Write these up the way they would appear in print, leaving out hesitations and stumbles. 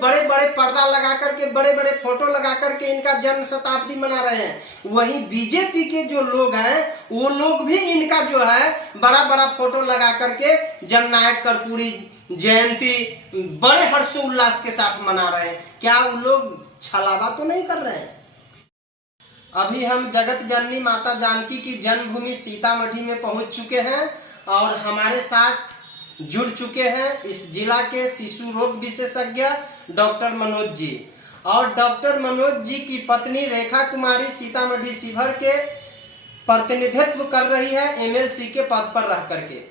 बड़े बड़े पर्दा लगा करके, बड़े बड़े फोटो लगा करके इनका जन्म शताब्दी मना रहे हैं। वहीं बीजेपी के जो लोग हैं वो लोग भी इनका जो है बड़ा बड़ा फोटो लगा करके जननायक कर्पूरी जयंती बड़े हर्षोल्लास के साथ मना रहे हैं। क्या वो लोग छलावा तो नहीं कर रहे हैं? अभी हम जगत जननी माता जानकी की जन्मभूमि सीतामढ़ी में पहुंच चुके हैं और हमारे साथ जुड़ चुके हैं इस जिला के शिशु रोग विशेषज्ञ डॉक्टर मनोज जी। और डॉक्टर मनोज जी की पत्नी रेखा कुमारी सीतामढ़ी शिवहर के प्रतिनिधित्व कर रही है एमएलसी के पद पर रह करके।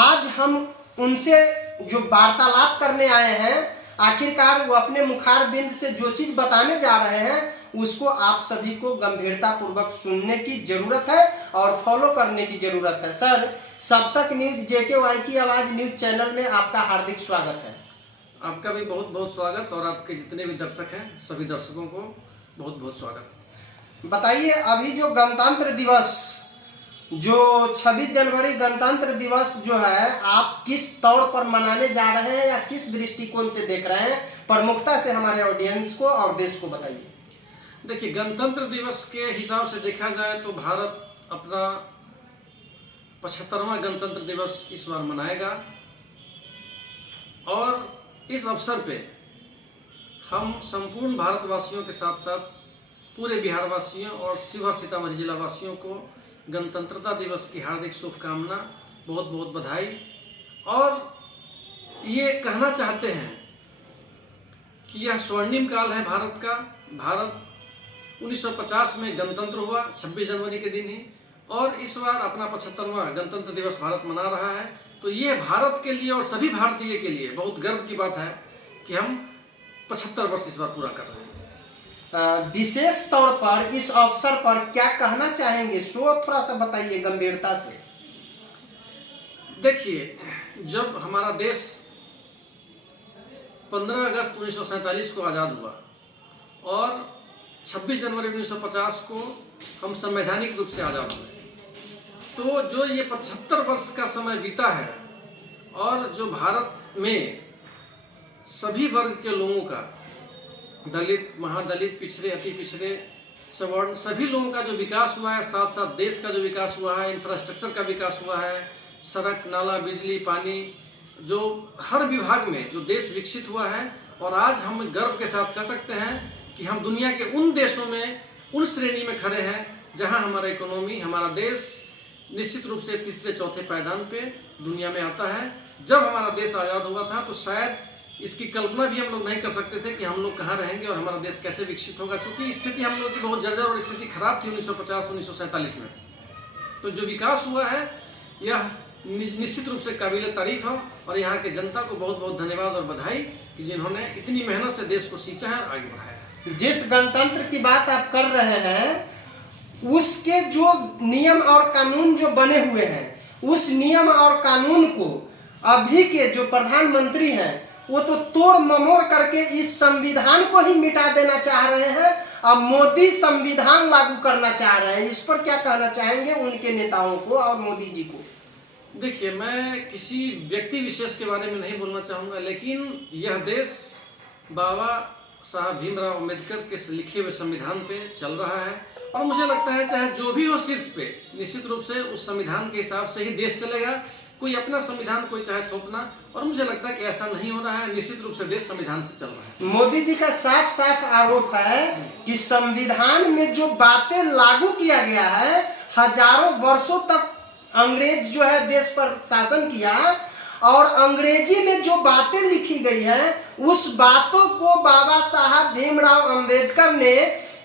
आज हम उनसे जो वार्तालाप करने आए हैं, आखिरकार वो अपने मुखारबिंद से जो चीज बताने जा रहे हैं उसको आप सभी को गंभीरता पूर्वक सुनने की जरूरत है और फॉलो करने की जरूरत है। सर, सब तक न्यूज जेकेवाई की आवाज न्यूज चैनल में आपका हार्दिक स्वागत है। आपका भी बहुत बहुत स्वागत और आपके जितने भी दर्शक हैं सभी दर्शकों को बहुत बहुत स्वागत। बताइए, अभी जो गणतंत्र दिवस, जो 26 जनवरी गणतंत्र दिवस जो है, आप किस तौर पर मनाने जा रहे हैं या किस दृष्टिकोण से देख रहे हैं? प्रमुखता से हमारे ऑडियंस को और देश को बताइए। देखिए, गणतंत्र दिवस के हिसाब से देखा जाए तो भारत अपना 75वां गणतंत्र दिवस इस बार मनाएगा और इस अवसर पे हम संपूर्ण भारतवासियों के साथ साथ पूरे बिहार वासियों और शिवहर सीतामढ़ी जिला वासियों को गणतंत्रता दिवस की हार्दिक शुभकामना, बहुत बहुत बधाई। और ये कहना चाहते हैं कि यह स्वर्णिम काल है भारत का। भारत 1950 में गणतंत्र हुआ 26 जनवरी के दिन ही, और इस बार अपना 75वां गणतंत्र दिवस भारत मना रहा है। तो ये भारत के लिए और सभी भारतीय के लिए बहुत गर्व की बात है कि हम 75 वर्ष इस बार पूरा कर रहे हैं। विशेष तौर पर इस अवसर पर क्या कहना चाहेंगे, सो थोड़ा सा बताइए गंभीरता से। देखिए, जब हमारा देश 15 अगस्त 1947 को आज़ाद हुआ और 26 जनवरी 1950 को हम संवैधानिक रूप से आज़ाद हुए, तो जो ये 75 वर्ष का समय बीता है और जो भारत में सभी वर्ग के लोगों का, दलित, महादलित, पिछड़े, अति पिछड़े, सवर्ण, सभी लोगों का जो विकास हुआ है, साथ साथ देश का जो विकास हुआ है, इंफ्रास्ट्रक्चर का विकास हुआ है, सड़क, नाला, बिजली, पानी, जो हर विभाग में जो देश विकसित हुआ है। और आज हम गर्व के साथ कह सकते हैं कि हम दुनिया के उन देशों में, उन श्रेणी में खड़े हैं जहां हमारा इकोनॉमी, हमारा देश निश्चित रूप से तीसरे चौथे पायदान पे दुनिया में आता है। जब हमारा देश आज़ाद हुआ था तो शायद इसकी कल्पना भी हम लोग नहीं कर सकते थे कि हम लोग कहाँ रहेंगे और हमारा देश कैसे विकसित होगा, क्योंकि स्थिति हम लोग की बहुत जर्जर और स्थिति खराब थी 1950-1947 में। तो जो विकास हुआ है यह निश्चित रूप से काबिल तारीफ है और यहाँ के जनता को बहुत बहुत धन्यवाद और बधाई कि जिन्होंने इतनी मेहनत से देश को सींचा है और आगे बढ़ाया। जिस गणतंत्र की बात आप कर रहे हैं उसके जो नियम और कानून जो बने हुए हैं, उस नियम और कानून को अभी के जो प्रधानमंत्री हैं वो तो तोड़ ममोड़ करके इस संविधान को ही मिटा देना चाह रहे हैं। अब मोदी संविधान लागू करना चाह रहे हैं। इस पर क्या कहना चाहेंगे उनके नेताओं को और मोदी जी को? देखिए, मैं किसी व्यक्ति विशेष के बारे में नहीं बोलना चाहूँगा, लेकिन यह देश बाबा साहब भीमराव अम्बेडकर के लिखे हुए संविधान पे चल रहा है और मुझे लगता है चाहे जो भी हो शीर्ष पे, निश्चित रूप से उस संविधान के हिसाब से ही देश चलेगा। कोई अपना संविधान कोई चाहे थोपना, और मुझे लगता है कि ऐसा नहीं हो रहा है। निश्चित रूप से देश संविधान से चल रहा है। मोदी जी का साफ साफ आरोप है कि संविधान में जो बातें लागू किया गया है, हजारों वर्षों तक अंग्रेज जो है देश पर शासन किया और अंग्रेजी में जो बातें लिखी गई है उस बातों को बाबा साहब भीमराव अंबेडकर ने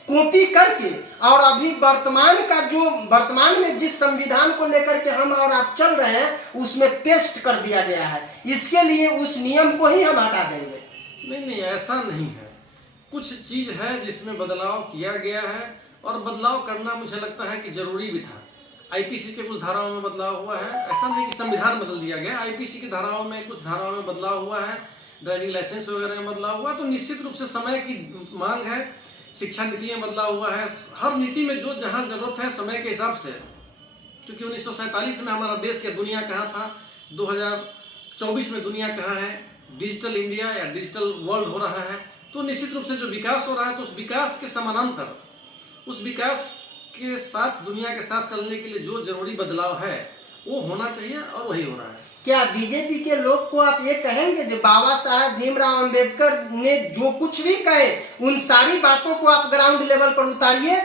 कॉपी करके और अभी वर्तमान में जिस संविधान को लेकर के हम और आप चल रहे हैं उसमें पेस्ट कर दिया गया है। इसके लिए उस नियम को ही हम हटा देंगे। नहीं, ऐसा नहीं है। कुछ चीज है जिसमें बदलाव किया गया है और बदलाव करना मुझे लगता है कि जरूरी भी था। आईपीसी के कुछ धाराओं में बदलाव हुआ है, ऐसा नहीं कि संविधान बदल दिया गया। आईपीसी की धाराओं में कुछ धाराओं में बदलाव हुआ है, ड्राइविंग लाइसेंस वगैरह में बदलाव हुआ। तो निश्चित रूप से समय की मांग है, शिक्षा नीति में बदलाव हुआ है। हर नीति में जो जहां जरूरत है समय के हिसाब से, क्योंकि 1947 में हमारा देश या दुनिया कहाँ था, 2024 में दुनिया कहाँ है, डिजिटल इंडिया या डिजिटल वर्ल्ड हो रहा है, तो निश्चित रूप से जो विकास हो रहा है, तो उस विकास के समानांतर, उस विकास के साथ, दुनिया के साथ चलने के लिए जो जरूरी बदलाव है वो होना चाहिए, और वही हो रहा है। क्या बीजेपी के लोग को आप ये कहेंगे जो बाबा साहब भीमराव अंबेडकर ने जो कुछ भी कहे उन सारी बातों को आप ग्राउंड लेवल पर उतारिए,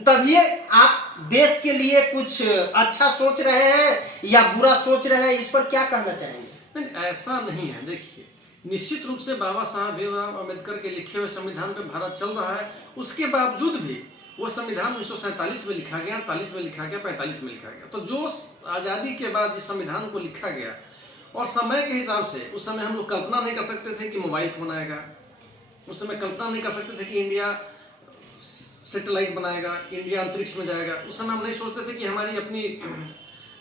तभी आप देश के लिए कुछ अच्छा सोच रहे हैं या बुरा सोच रहे हैं, इस पर क्या कहना चाहेंगे? नहीं, ऐसा नहीं है। देखिए, निश्चित रूप से बाबा साहब भीमराव अंबेडकर के लिखे हुए संविधान पे भारत चल रहा है। उसके बावजूद भी वो संविधान 1947 में लिखा गया, 48 में लिखा गया, 45 में लिखा गया। तो जो आज़ादी के बाद जिस संविधान को लिखा गया, और समय के हिसाब से, उस समय हम लोग कल्पना नहीं कर सकते थे कि मोबाइल फोन आएगा, उस समय कल्पना नहीं कर सकते थे कि इंडिया सैटेलाइट बनाएगा, इंडिया अंतरिक्ष में जाएगा। उस समय हम नहीं सोचते थे कि हमारी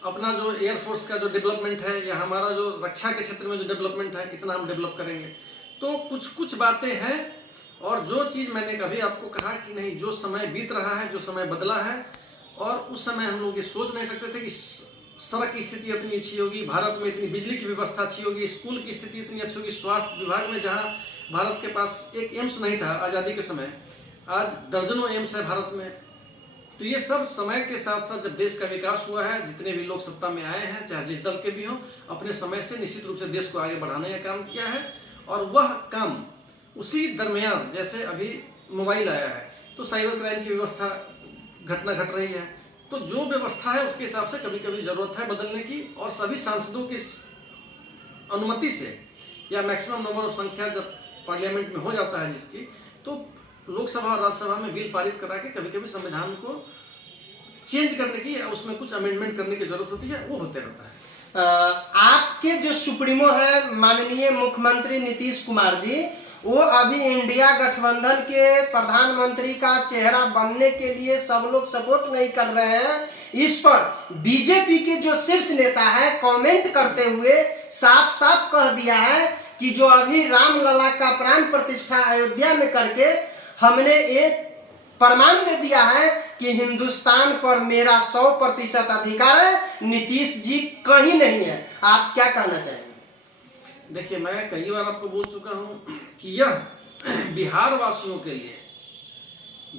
अपना जो एयरफोर्स का जो डेवलपमेंट है, या हमारा जो रक्षा के क्षेत्र में जो डेवलपमेंट है, इतना हम डेवलप करेंगे। तो कुछ कुछ बातें हैं, और जो चीज़ मैंने कभी आपको कहा कि नहीं, जो समय बीत रहा है, जो समय बदला है, और उस समय हम लोग ये सोच नहीं सकते थे कि सड़क की स्थिति इतनी अच्छी होगी, भारत में इतनी बिजली की व्यवस्था अच्छी होगी, स्कूल की स्थिति इतनी अच्छी होगी, स्वास्थ्य विभाग में जहाँ भारत के पास एक एम्स नहीं था आज़ादी के समय, आज दर्जनों एम्स है भारत में। तो ये सब समय के साथ साथ जब देश का विकास हुआ है, जितने भी लोग सत्ता में आए हैं, चाहे जिस दल के भी हों, अपने समय से निश्चित रूप से देश को आगे बढ़ाने का काम किया है। और वह काम उसी दरमियान, जैसे अभी मोबाइल आया है, तो साइबर क्राइम की व्यवस्था घटना घट रही है। तो जो व्यवस्था है उसके हिसाब से कभी कभी जरूरत है बदलने की, और सभी सांसदों की अनुमति से, या मैक्सिमम नंबर ऑफ संख्या जब पार्लियामेंट में हो जाता है जिसकी, तो लोकसभा और राज्यसभा में बिल पारित करा के कभी कभी संविधान को चेंज करने की या उसमें कुछ अमेंडमेंट करने की जरूरत होती है, वो होते रहता है। आपके जो सुप्रीमो है माननीय मुख्यमंत्री नीतीश कुमार जी, वो अभी इंडिया गठबंधन के प्रधानमंत्री का चेहरा बनने के लिए सब लोग सपोर्ट नहीं कर रहे हैं। इस पर बीजेपी के जो शीर्ष नेता है कमेंट करते हुए साफ साफ कह दिया है कि जो अभी रामलला का प्राण प्रतिष्ठा अयोध्या में करके हमने एक प्रमाण दे दिया है कि हिंदुस्तान पर मेरा 100% अधिकार है, नीतीश जी कहीं नहीं है। आप क्या कहना चाहेंगे? देखिए, मैं कई बार आपको बोल चुका हूं कि यह बिहार वासियों के लिए,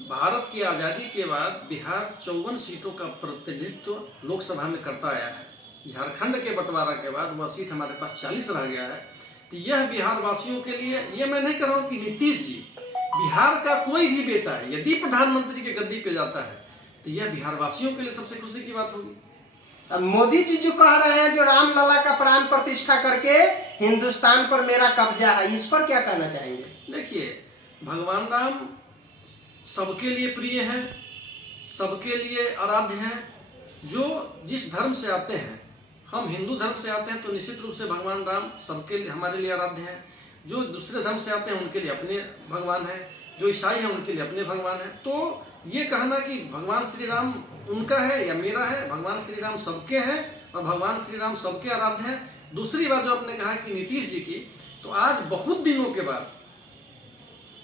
भारत की आज़ादी के बाद बिहार 54 सीटों का प्रतिनिधित्व लोकसभा में करता आया है। झारखंड के बंटवारा के बाद वह सीट हमारे पास 40 रह गया है। तो यह बिहार वासियों के लिए, ये मैं नहीं कह रहा हूँ कि नीतीश जी, बिहार का कोई भी बेटा है यदि प्रधानमंत्री के गद्दी पे जाता है, तो यह बिहार वासियों के लिए सबसे खुशी की बात होगी। अब मोदी जी जो कह रहे हैं जो रामलला का प्राण प्रतिष्ठा करके हिंदुस्तान पर मेरा कब्जा है, इस पर क्या कहना चाहेंगे? देखिए, भगवान राम सबके लिए प्रिय हैं, सबके लिए आराध्य हैं। जो जिस धर्म से आते हैं, हम हिंदू धर्म से आते हैं तो निश्चित रूप से भगवान राम सबके लिए, हमारे लिए आराध्य हैं। जो दूसरे धर्म से आते हैं उनके लिए अपने भगवान हैं, जो ईसाई हैं उनके लिए अपने भगवान हैं। तो ये कहना कि भगवान श्री राम उनका है या मेरा है, भगवान श्री राम सबके हैं और भगवान श्री राम सबके आराध्य हैं। दूसरी बात जो आपने कहा कि नीतीश जी की, तो आज बहुत दिनों के बाद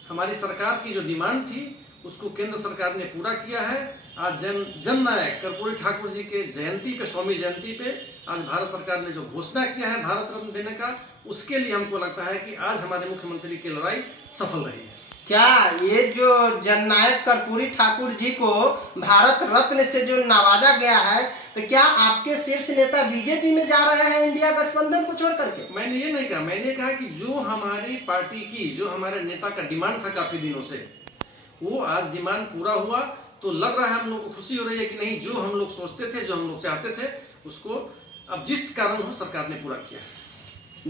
हमारी सरकार की जो डिमांड थी उसको केंद्र सरकार ने पूरा किया है। आज जननायक कर्पूरी ठाकुर जी के जयंती पे, स्वामी जयंती पे, आज भारत सरकार ने जो घोषणा किया है भारत रत्न देने का, उसके लिए हमको लगता है कि आज हमारे मुख्यमंत्री की लड़ाई सफल रही है। क्या ये जो जननायक कर्पूरी ठाकुर जी को भारत रत्न से जो नवाजा गया है, तो क्या आपके शीर्ष नेता बीजेपी में जा रहे हैं इंडिया गठबंधन को छोड़ करके? मैंने ये नहीं कहा, मैंने कहा कि जो हमारी पार्टी की, जो हमारे नेता का डिमांड था काफी दिनों से, वो आज डिमांड पूरा हुआ। तो लग रहा है हम लोग को खुशी हो रही है कि नहीं, जो हम लोग सोचते थे, जो हम लोग चाहते थे, उसको अब जिस कारण हो सरकार ने पूरा किया।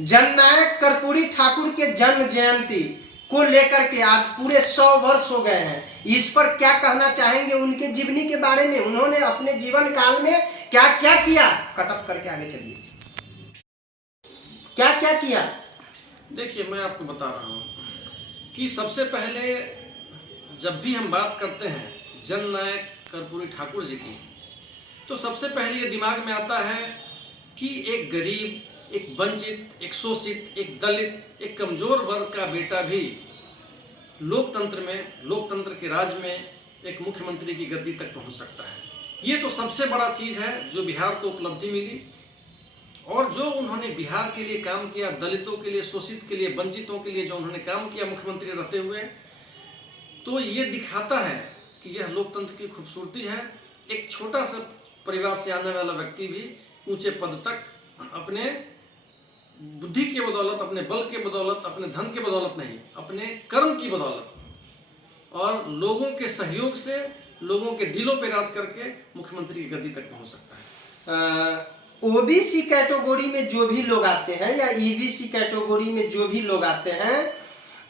जननायक कर्पूरी ठाकुर के जन्म जयंती को लेकर के आज पूरे 100 वर्ष हो गए हैं, इस पर क्या कहना चाहेंगे उनके जीवनी के बारे में? उन्होंने अपने जीवन काल में क्या क्या किया? कटअप करके आगे चलिए, क्या क्या किया? देखिए, मैं आपको बता रहा हूँ कि सबसे पहले जब भी हम बात करते हैं जननायक कर्पूरी ठाकुर जी की, तो सबसे पहले ये दिमाग में आता है कि एक गरीब, एक वंचित, एक शोषित, एक दलित, एक कमजोर वर्ग का बेटा भी लोकतंत्र में, लोकतंत्र के राज में एक मुख्यमंत्री की गद्दी तक पहुंच सकता है। ये तो सबसे बड़ा चीज है जो बिहार को उपलब्धि मिली। और जो उन्होंने बिहार के लिए काम किया, दलितों के लिए, शोषित के लिए, वंचितों के लिए जो उन्होंने काम किया मुख्यमंत्री रहते हुए, तो ये दिखाता है कि यह लोकतंत्र की खूबसूरती है। एक छोटा सा परिवार से आने वाला व्यक्ति भी ऊंचे पद तक अपने बुद्धि के बदौलत, अपने बल के बदौलत, अपने धन के बदौलत नहीं, अपने कर्म की बदौलत और लोगों के सहयोग से, लोगों के दिलों पे राज करके मुख्यमंत्री की गद्दी तक पहुंच सकता है। ओबीसी कैटेगरी में जो भी लोग आते हैं या ईबीसी कैटेगरी में जो भी लोग आते हैं,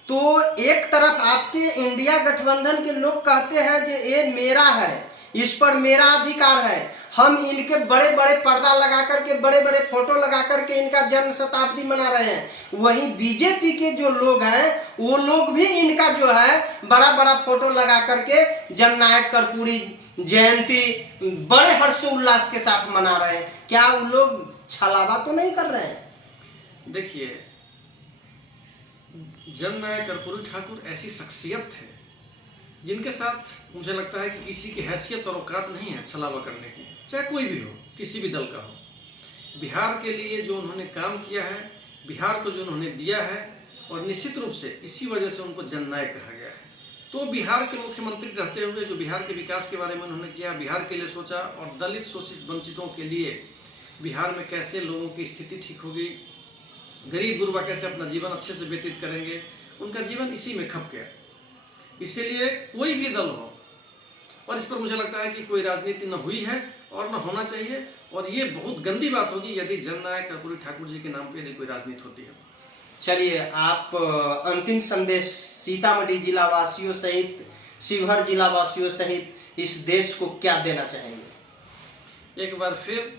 तो एक तरफ आपके इंडिया गठबंधन के लोग कहते हैं कि ये मेरा है, इस पर मेरा अधिकार है, हम इनके बड़े बड़े पर्दा लगा करके, बड़े बड़े फोटो लगा करके इनका जन्म शताब्दी मना रहे हैं। वहीं बीजेपी के जो लोग हैं वो लोग भी इनका जो है बड़ा बड़ा फोटो लगा करके जननायक कर्पूरी जयंती बड़े हर्षोल्लास के साथ मना रहे हैं। क्या वो लोग छलावा तो नहीं कर रहे हैं? देखिए, जननायक कर्पूरी ठाकुर ऐसी शख्सियत है जिनके साथ मुझे लगता है कि किसी की हैसियत और औकात नहीं है छलावा करने की, चाहे कोई भी हो, किसी भी दल का हो। बिहार के लिए जो उन्होंने काम किया है, बिहार को जो उन्होंने दिया है, और निश्चित रूप से इसी वजह से उनको जननायक कहा गया है। तो बिहार के मुख्यमंत्री रहते हुए जो बिहार के विकास के बारे में उन्होंने किया, बिहार के लिए सोचा, और दलित शोषित वंचितों के लिए बिहार में कैसे लोगों की स्थिति ठीक होगी, गरीब गुरबा कैसे अपना जीवन अच्छे से व्यतीत करेंगे, उनका जीवन इसी में खप गया। इसीलिए कोई भी दल हो, और इस पर मुझे लगता है कि कोई राजनीति न हुई है और न होना चाहिए, और ये बहुत गंदी बात होगी यदि जननायक कर्पूरी ठाकुर जी के नाम पे यदि कोई राजनीति होती है। चलिए, आप अंतिम संदेश सीतामढ़ी जिला वासियों सहित, शिवहर जिला वासियों सहित इस देश को क्या देना चाहेंगे? एक बार फिर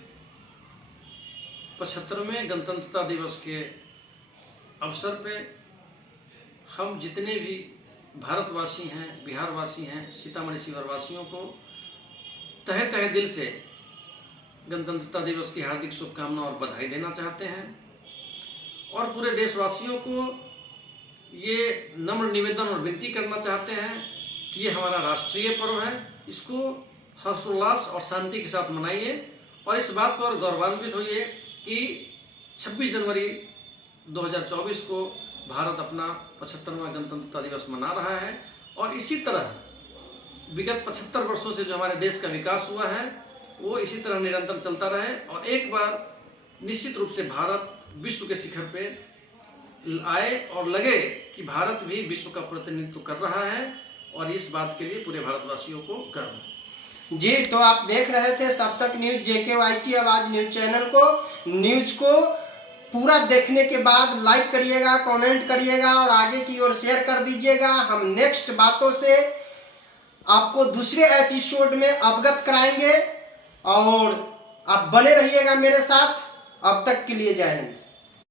75वें गणतंत्रता दिवस के अवसर पे हम जितने भी भारतवासी हैं, बिहारवासी हैं, सीतामढ़ी शिवहर वासियों को तहे तहे दिल से गणतंत्रता दिवस की हार्दिक शुभकामनाएं और बधाई देना चाहते हैं, और पूरे देशवासियों को ये नम्र निवेदन और विनती करना चाहते हैं कि ये हमारा राष्ट्रीय पर्व है, इसको हर्षोल्लास और शांति के साथ मनाइए, और इस बात पर गौरवान्वित होइए कि 26 जनवरी 2024 को भारत अपना 75वां गणतंत्रता दिवस मना रहा है, और इसी तरह विगत 75 वर्षों से जो हमारे देश का विकास हुआ है वो इसी तरह निरंतर चलता रहे, और एक बार निश्चित रूप से भारत विश्व के शिखर पे आए और लगे कि भारत भी विश्व का प्रतिनिधित्व कर रहा है, और इस बात के लिए पूरे भारतवासियों को गर्व। जी, तो आप देख रहे थे सब तक न्यूज, JKY की आवाज न्यूज चैनल को। न्यूज को पूरा देखने के बाद लाइक करिएगा, कमेंट करिएगा और आगे की ओर शेयर कर दीजिएगा। हम नेक्स्ट बातों से आपको दूसरे एपिसोड में अवगत कराएंगे, और आप बने रहिएगा मेरे साथ। अब तक के लिए जय हिंद।